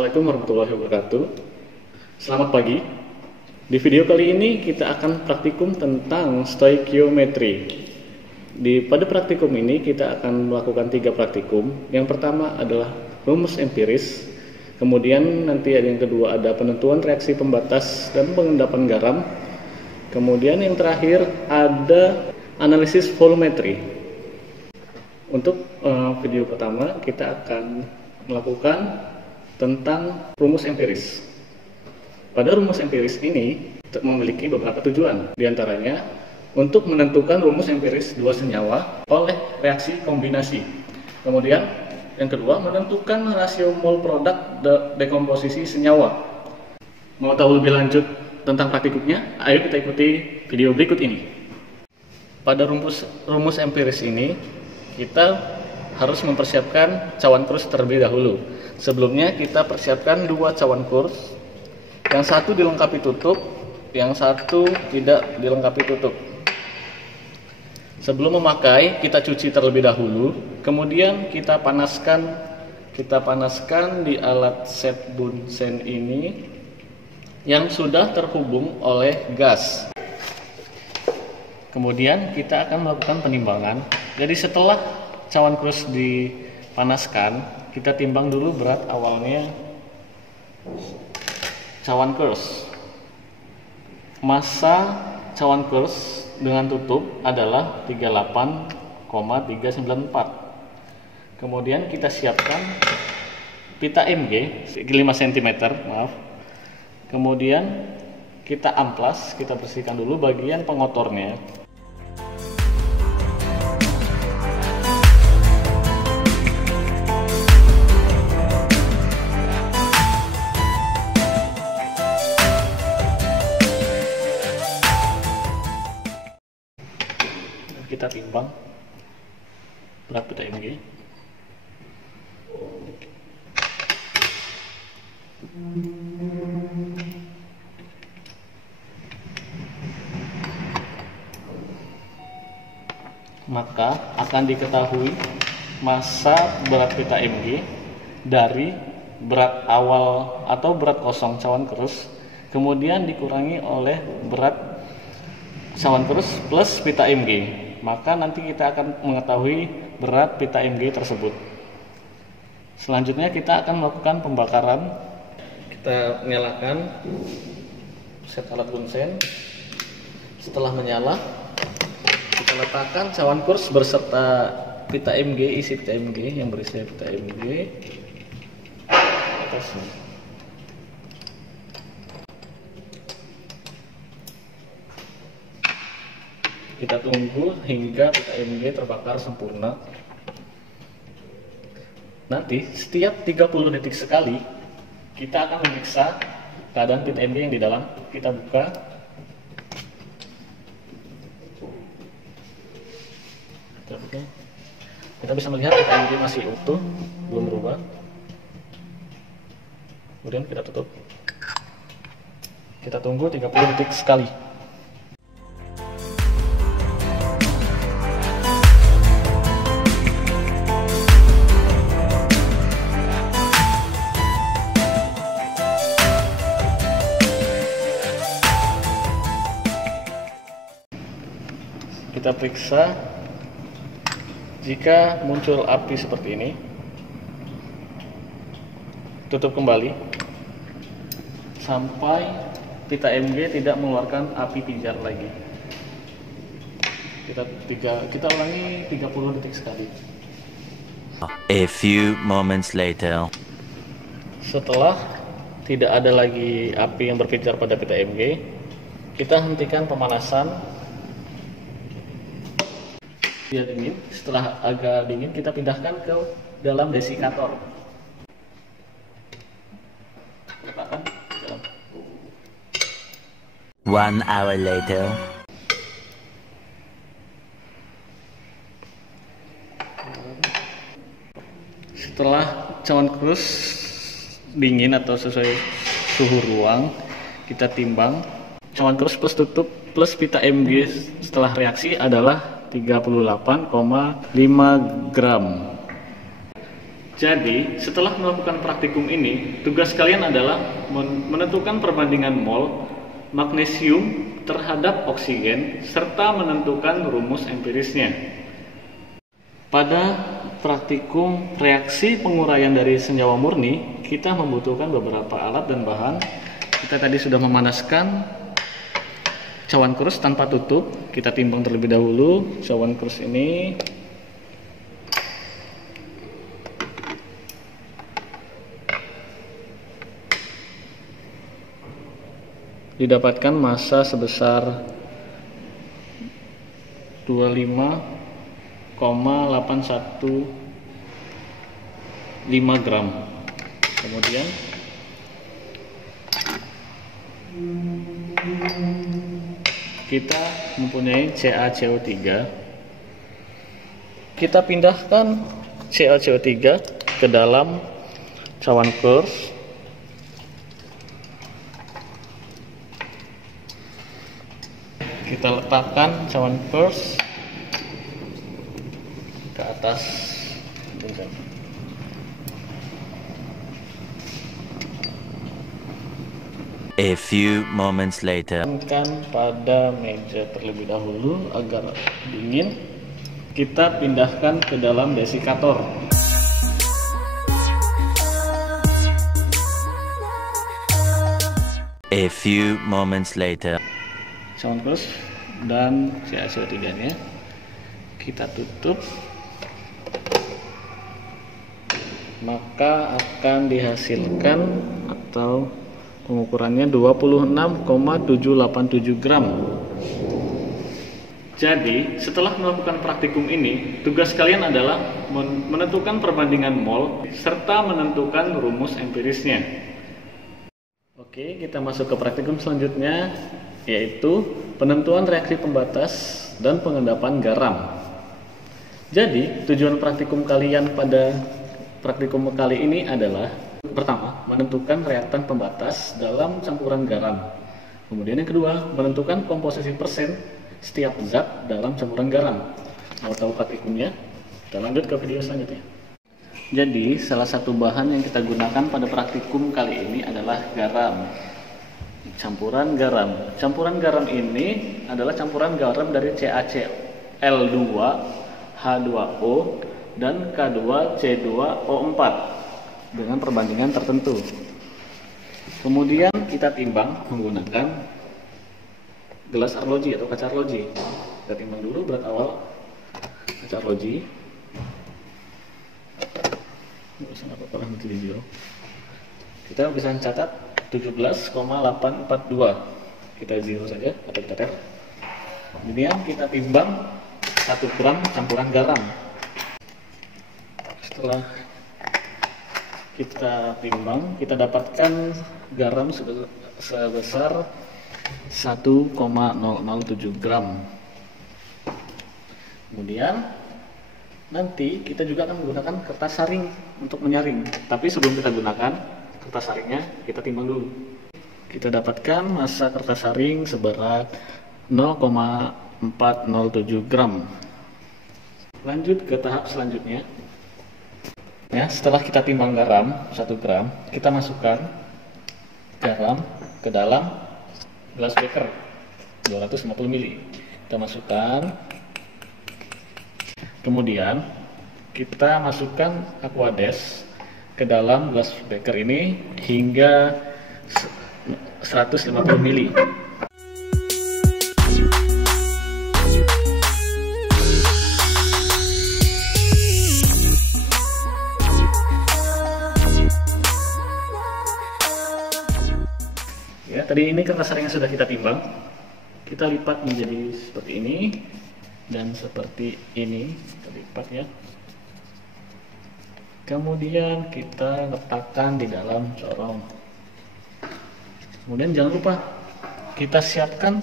Assalamualaikum warahmatullahi wabarakatuh. Selamat pagi. Di video kali ini kita akan praktikum tentang stoikiometri. Pada praktikum ini kita akan melakukan 3 praktikum. Yang pertama adalah rumus empiris. Kemudian nanti yang kedua ada penentuan reaksi pembatas dan pengendapan garam. Kemudian yang terakhir ada analisis volumetri. Untuk video pertama kita akan melakukan tentang rumus empiris. Pada rumus empiris ini memiliki beberapa tujuan. Di antaranya untuk menentukan rumus empiris dua senyawa oleh reaksi kombinasi. Kemudian yang kedua menentukan rasio mol produk dekomposisi senyawa. Mau tahu lebih lanjut tentang praktikumnya? Ayo kita ikuti video berikut ini. Pada rumus empiris ini kita harus mempersiapkan cawan kurs terlebih dahulu. Sebelumnya kita persiapkan 2 cawan kurs. Yang satu dilengkapi tutup, yang satu tidak dilengkapi tutup. Sebelum memakai, kita cuci terlebih dahulu. Kemudian kita panaskan di alat set bunsen ini yang sudah terhubung oleh gas. Kemudian kita akan melakukan penimbangan. Jadi setelah cawan kurs dipanaskan, kita timbang dulu berat awalnya cawan kurs. Massa cawan kurs dengan tutup adalah 38,394. Kemudian kita siapkan pita Mg 5 cm, maaf. Kemudian kita amplas, kita bersihkan dulu bagian pengotornya. Kita timbang berat pita Mg. Maka akan diketahui massa berat pita Mg dari berat awal atau berat kosong cawan kurs, kemudian dikurangi oleh berat cawan kurs plus pita Mg. Maka nanti kita akan mengetahui berat pita Mg tersebut. Selanjutnya kita akan melakukan pembakaran. Kita nyalakan set alat bunsen. Setelah menyala, kita letakkan cawan kurs berserta pita Mg, isi pita Mg yang berisi pita Mg atasnya. Kita tunggu hingga pita Mg terbakar sempurna. Nanti setiap 30 detik sekali kita akan memeriksa keadaan pita Mg yang di dalam. Kita buka. Kita bisa melihat pita Mg masih utuh, belum berubah. Kemudian kita tutup. Kita tunggu 30 detik sekali. Kita periksa. Jika muncul api seperti ini, tutup kembali sampai pita Mg tidak mengeluarkan api pijar lagi. Kita ulangi 30 detik sekali. A few moments later. Setelah tidak ada lagi api yang berpijar pada pita Mg, kita hentikan pemanasan. Dia dingin. Setelah agak dingin, kita pindahkan ke dalam desikator. Letakkan dalam. 1 hour later. Setelah cawan kurs dingin atau sesuai suhu ruang, kita timbang. Cawan kurs plus tutup plus pita Mg setelah reaksi adalah 38,5 gram. Jadi, setelah melakukan praktikum ini, tugas kalian adalah menentukan perbandingan mol magnesium terhadap oksigen serta menentukan rumus empirisnya. Pada praktikum reaksi penguraian dari senyawa murni, kita membutuhkan beberapa alat dan bahan. Kita tadi sudah memanaskan cawan krus tanpa tutup. Kita timbang terlebih dahulu cawan krus ini. Didapatkan massa sebesar 25,815 gram. Kemudian kita mempunyai CaCO3. Kita pindahkan CaCO3 ke dalam cawan krus. Kita letakkan cawan krus ke atas bungkam. A few moments later. Tekan pada meja terlebih dahulu agar dingin. Kita pindahkan ke dalam desikator. A few moments later. Cawan krus dan CaCO3-nya kita tutup, maka akan dihasilkan atau pengukurannya 26,787 gram. Jadi, setelah melakukan praktikum ini, tugas kalian adalah menentukan perbandingan mol serta menentukan rumus empirisnya. Oke, kita masuk ke praktikum selanjutnya, yaitu penentuan reaksi pembatas dan pengendapan garam. Jadi, tujuan praktikum kalian pada praktikum kali ini adalah pertama, menentukan reaktan pembatas dalam campuran garam. Kemudian yang kedua, menentukan komposisi persen setiap zat dalam campuran garam. Mau tahu praktikumnya? Kita lanjut ke video selanjutnya. Jadi, salah satu bahan yang kita gunakan pada praktikum kali ini adalah garam. Campuran garam. Campuran garam ini adalah campuran garam dari CaCl2, H2O, dan K2C2O4 dengan perbandingan tertentu. Kemudian kita timbang menggunakan gelas arloji atau kaca arloji. Kita timbang dulu berat awal kaca arloji. Kita bisa mencatat 17,842. Kita zero saja atau kita tab. Kemudian kita timbang 1 gram campuran garam. Setelah kita timbang, kita dapatkan garam sebesar 1,007 gram. Kemudian nanti kita juga akan menggunakan kertas saring untuk menyaring. Tapi sebelum kita gunakan kertas saringnya, kita timbang dulu. Kita dapatkan massa kertas saring seberat 0,407 gram. Lanjut ke tahap selanjutnya. Ya, setelah kita timbang garam 1 gram, kita masukkan garam ke dalam gelas beker 250 ml. Kita masukkan. Kemudian kita masukkan aquades ke dalam gelas beker ini hingga 150 ml. Ya, tadi ini kertas saring yang sudah kita timbang. Kita lipat menjadi seperti ini dan seperti ini, kita lipat ya. Kemudian kita letakkan di dalam corong. Kemudian jangan lupa kita siapkan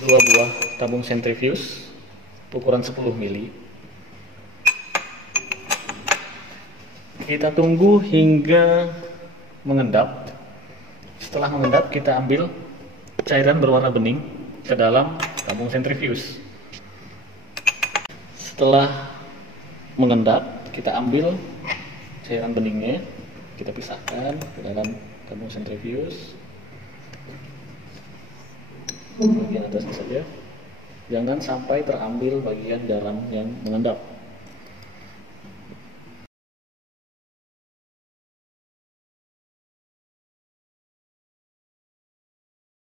2 buah tabung sentrifuge ukuran 10 mili. Kita tunggu hingga mengendap. Setelah mengendap, kita ambil cairan berwarna bening ke dalam tabung sentrifuge. Setelah mengendap, kita ambil cairan beningnya, kita pisahkan ke dalam tabung sentrifuge. Bagian atasnya saja, jangan sampai terambil bagian dalam yang mengendap.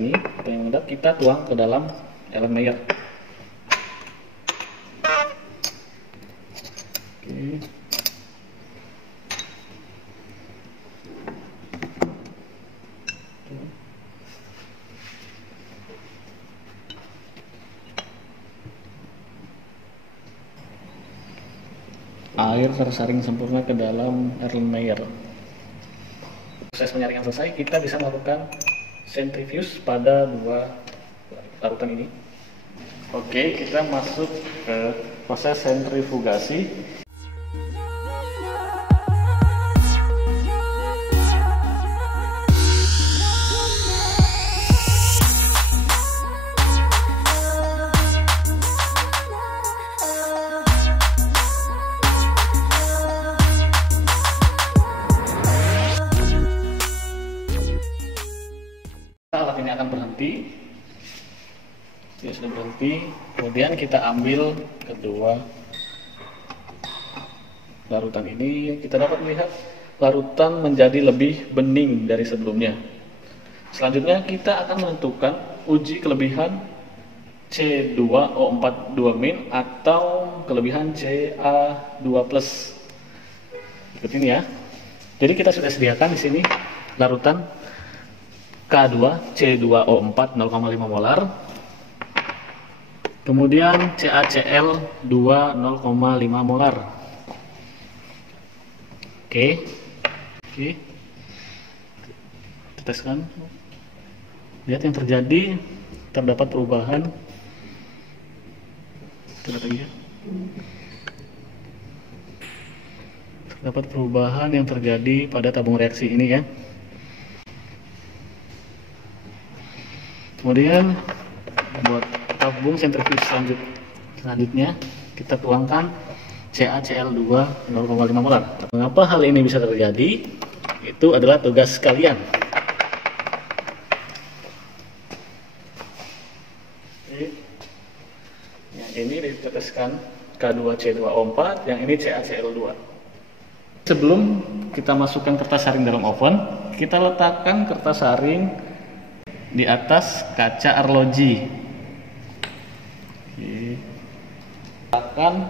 Ini yang mengendap kita tuang ke dalam Erlenmeyer. Oke. Air tersaring sempurna ke dalam Erlenmeyer. Proses penyaringan selesai, kita bisa melakukan sentrifuge pada dua larutan ini. Oke, kita masuk ke proses sentrifugasi. Alat ini akan berhenti. Dia sudah berhenti. Kemudian kita ambil kedua larutan ini. Kita dapat melihat larutan menjadi lebih bening dari sebelumnya. Selanjutnya kita akan menentukan uji kelebihan C2O42- atau kelebihan Ca2+. Ikut ini ya. Jadi kita sudah sediakan di sini larutan K2 C2O4 0,5 molar, kemudian CaCl 2 0,5 molar. Oke, teteskan. Lihat yang terjadi, terdapat perubahan. Lihat lagi ya. Terdapat perubahan yang terjadi pada tabung reaksi ini ya. Kemudian buat tabung sentrifuge selanjutnya kita tuangkan CaCl2 0,5 molar. Mengapa hal ini bisa terjadi? Itu adalah tugas kalian. Yang ini diteteskan K2C2O4, yang ini CaCl2. Sebelum kita masukkan kertas saring dalam oven, kita letakkan kertas saring di atas kaca arloji. Letakkan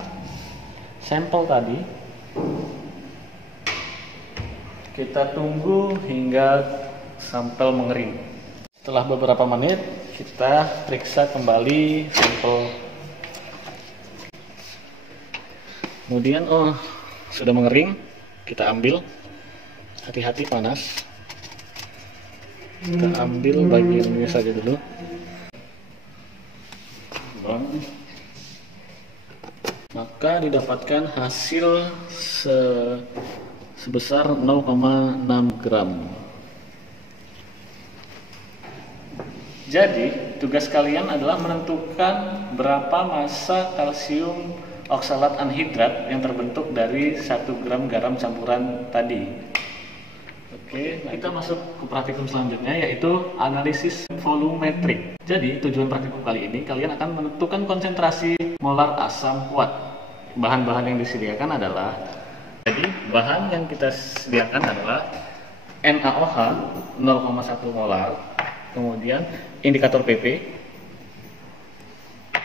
sampel tadi. Kita tunggu hingga sampel mengering. Setelah beberapa menit, kita periksa kembali sampel. Kemudian, sudah mengering. Kita ambil. Hati-hati panas. Kita ambil bagian ini saja dulu. Maka didapatkan hasil sebesar 0,6 gram. Jadi tugas kalian adalah menentukan berapa massa kalsium oksalat anhidrat yang terbentuk dari 1 gram garam campuran tadi. Oke, kita masuk ke praktikum selanjutnya, yaitu analisis volumetrik. Jadi tujuan praktikum kali ini kalian akan menentukan konsentrasi molar asam kuat. Bahan-bahan yang disediakan adalah, jadi bahan yang kita sediakan adalah NaOH 0,1 molar, kemudian indikator PP,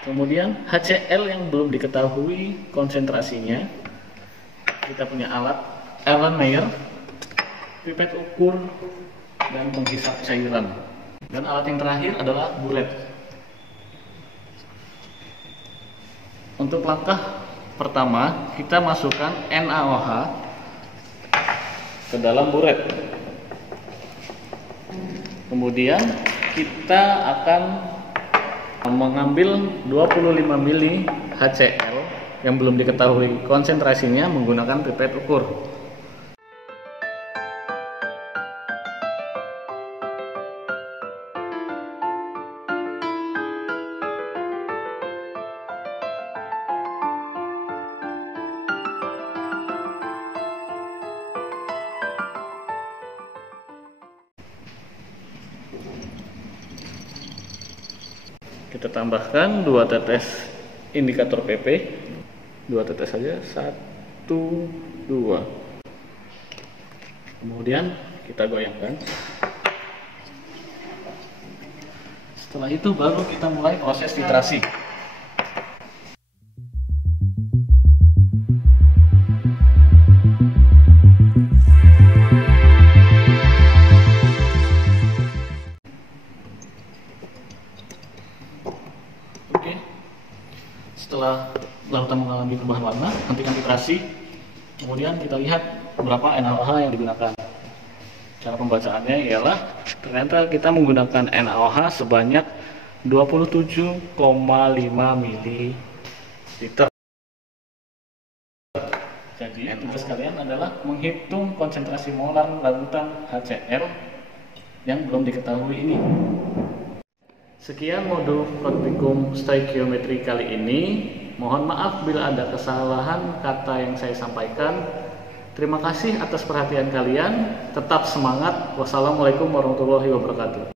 kemudian HCl yang belum diketahui konsentrasinya. Kita punya alat Erlenmeyer, pipet ukur, dan penghisap cairan. Dan alat yang terakhir adalah buret. Untuk langkah pertama, kita masukkan NaOH ke dalam buret. Kemudian kita akan mengambil 25 mili HCl yang belum diketahui konsentrasinya menggunakan pipet ukur. Kita tambahkan 2 tetes indikator PP, 2 tetes saja, 1, 2. Kemudian kita goyangkan. Setelah itu baru kita mulai proses titrasi. Oke. Setelah larutan mengalami perubahan warna, hentikan titrasi. Kemudian kita lihat berapa NaOH yang digunakan. Cara pembacaannya ialah ternyata kita menggunakan NaOH sebanyak 27,5 ml. Jadi tugas kalian adalah menghitung konsentrasi molar larutan HCl yang belum diketahui ini. Sekian modul praktikum stoikiometri kali ini. Mohon maaf bila ada kesalahan kata yang saya sampaikan. Terima kasih atas perhatian kalian. Tetap semangat. Wassalamualaikum warahmatullahi wabarakatuh.